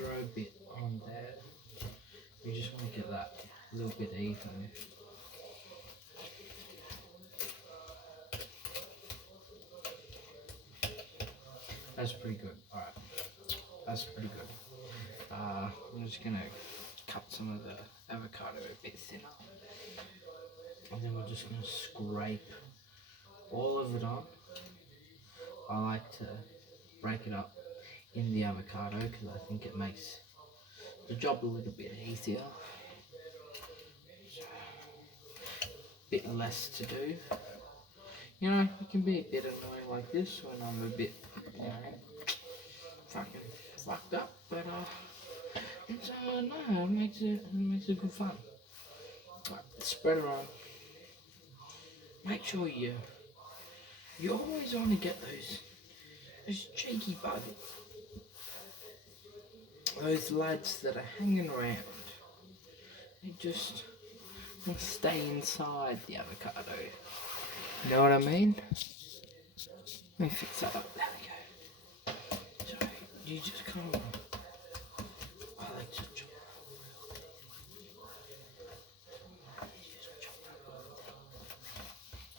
throw a bit on there. You just want to get that a little bit even. That's pretty good. Alright, that's pretty good. I'm just gonna cut some of the avocado a bit thinner. And then we're just gonna scrape all of it on. I like to break it up in the avocado because I think it makes the job a little bit easier. So, a bit less to do. You know, it can be a bit annoying like this when I'm a bit, you know, fucking fucked up, but it's no, it makes it good fun. Right, spread it on. Make sure you always want to get those cheeky buggers, those lads that are hanging around. They just want to stay inside the avocado. You know what I mean? Let me fix that up. There we go. So you just kind of, I like to chop.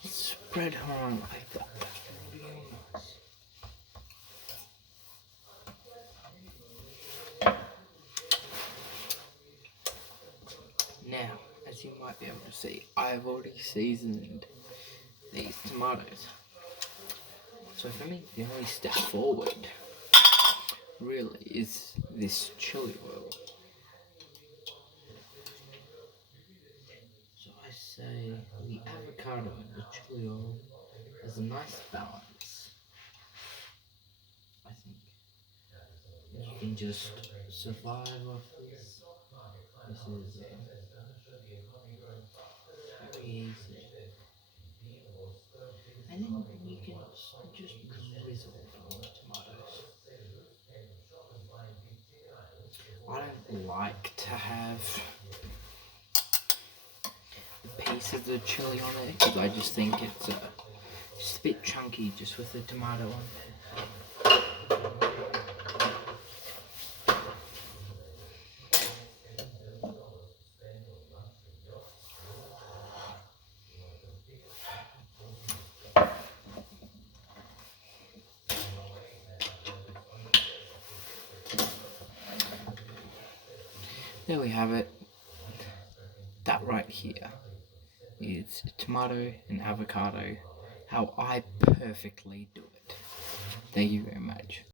Spread her on like that. Real nice. Now, as you might be able to see, I've already seasoned these tomatoes. So for me, the only step forward really is this chili oil. So I say the avocado and the chili oil has a nice balance. I think you can just survive off this. This is very easy. And then you can just drizzle it on the tomatoes. I don't like to have the pieces of chili on it because I just think it's just a bit chunky just with the tomato on there. There we have it. That right here is tomato and avocado, how I perfectly do it. Thank you very much.